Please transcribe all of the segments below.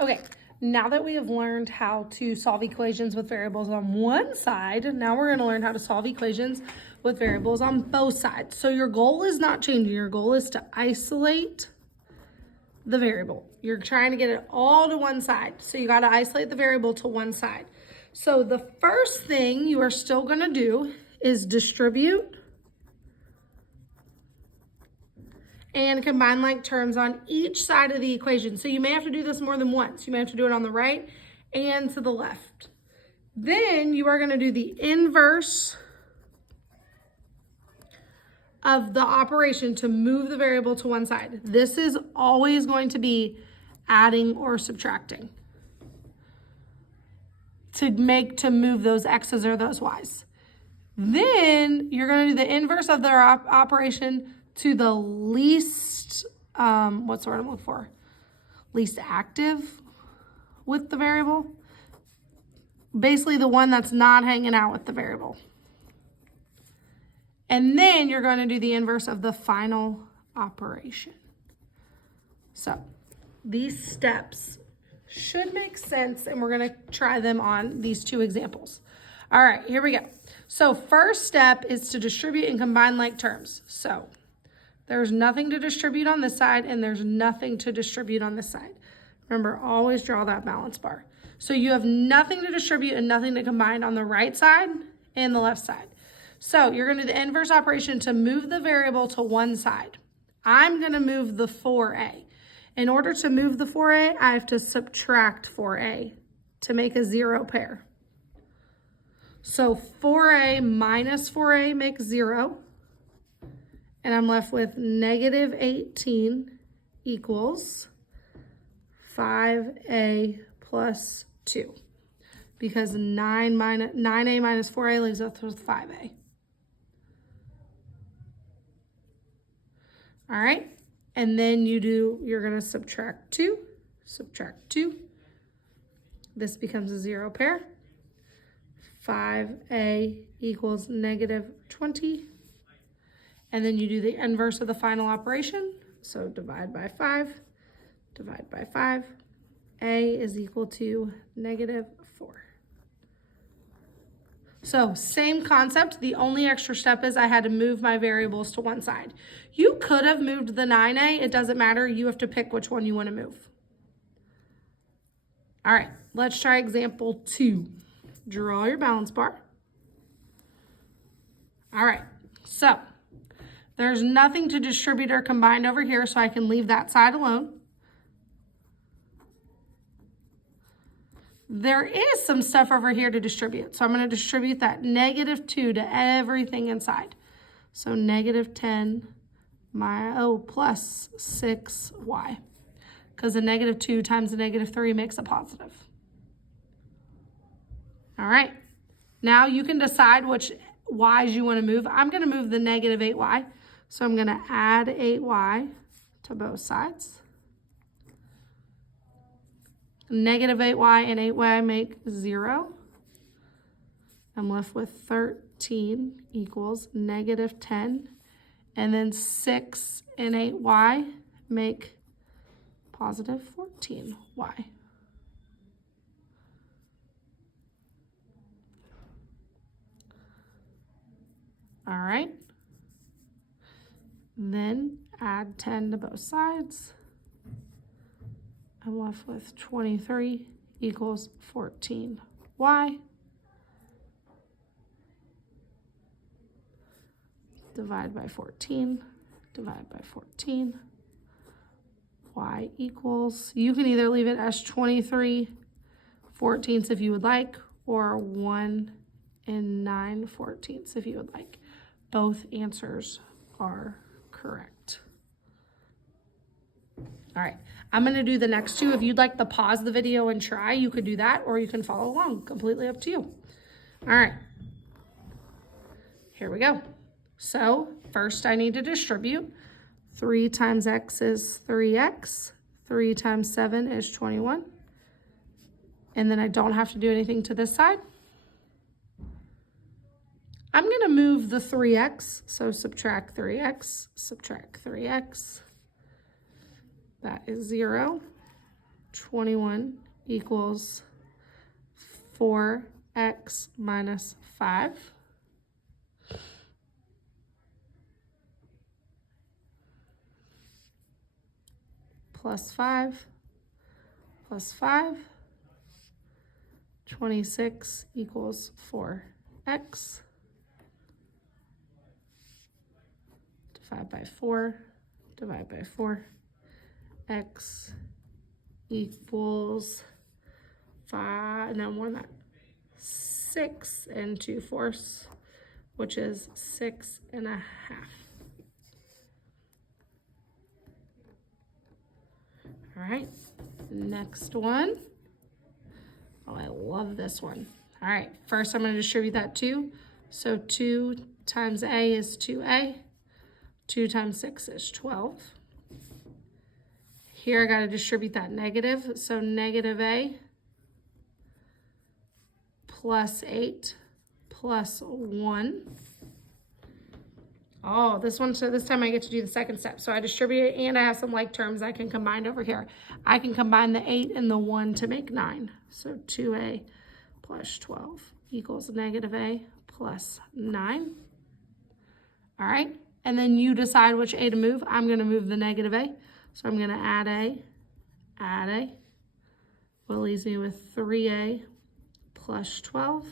Okay, now that we have learned how to solve equations with variables on one side, now we're going to learn how to solve equations with variables on both sides. So your goal is not changing. Your goal is to isolate the variable. You're trying to get it all to one side. So you got to isolate the variable to one side. So the first thing you are still going to do is distribute and combine like terms on each side of the equation. So you may have to do this more than once. You may have to do it on the right and to the left. Then you are going to do the inverse of the operation to move the variable to one side. This is always going to be adding or subtracting to move those x's or those y's. Then you're going to do the inverse of their operation to the least, what's the word I'm looking for? Least active with the variable. Basically the one that's not hanging out with the variable. And then you're going to do the inverse of the final operation. So these steps should make sense, and we're going to try them on these two examples. All right, here we go. So first step is to distribute and combine like terms. So there's nothing to distribute on this side, and there's nothing to distribute on this side. Remember, always draw that balance bar. So you have nothing to distribute and nothing to combine on the right side and the left side. So you're going to do the inverse operation to move the variable to one side. I'm going to move the 4a. In order to move the 4a, I have to subtract 4a to make a 0 pair. So 4a minus 4a makes 0. And I'm left with negative 18 equals 5a plus 2. Because 9a minus 4a leaves us with 5a. All right, and then you're going to subtract 2. This becomes a 0 pair. 5a equals negative 20. And then you do the inverse of the final operation. So divide by 5, divide by 5. A is equal to negative 4. So same concept, the only extra step is I had to move my variables to one side. You could have moved the 9a, it doesn't matter, you have to pick which one you want to move. All right, let's try example 2. Draw your balance bar. All right, so there's nothing to distribute or combine over here, so I can leave that side alone. There is some stuff over here to distribute. So I'm going to distribute that negative 2 to everything inside. So negative 10 plus 6y. Because a negative 2 times a negative 3 makes a positive. All right. Now you can decide which y's you want to move. I'm going to move the negative 8y. So I'm going to add 8y to both sides. Negative 8y and 8y make 0. I'm left with 13 equals negative 10. And then 6 and 8y make positive 14y. All right. Then add 10 to both sides. I'm left with 23 equals 14y. Divide by 14, divide by 14. Y equals, you can either leave it as 23/14 if you would like, or 1 and 9/14 if you would like. Both answers are correct. All right, I'm going to do the next two. If you'd like to pause the video and try, you could do that, or you can follow along. Completely up to you. All right, here we go. So first I need to distribute. 3 times x is 3x. 3 times 7 is 21. And then I don't have to do anything to this side. I'm going to move the 3x. So subtract 3x, subtract 3x. That is 0. 21 equals 4x minus 5. Plus 5 plus 5. 26 equals 4x. Divide by 4. Divide by 4. X equals 5, no more than that, 6 2/4, which is 6.5. All right, next one. Oh, I love this one. All right, first I'm going to distribute that 2. So 2 times a is 2a. 2 times 6 is 12. Here I got to distribute that negative. So negative a plus 8 plus 1. Oh, this one, so this time I get to do the second step. So I distribute it and I have some like terms I can combine over here. I can combine the 8 and the 1 to make 9. So 2a plus 12 equals negative a plus 9. All right, and then you decide which a to move. I'm going to move the negative a. So I'm going to add a, well, leaves me with 3a plus 12.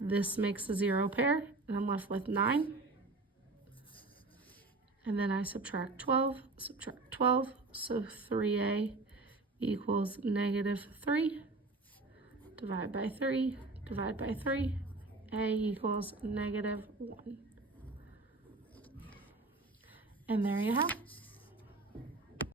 This makes a 0 pair, and I'm left with 9. And then I subtract 12, so 3a equals negative 3. Divide by 3, divide by 3, a equals negative 1. And there you have it.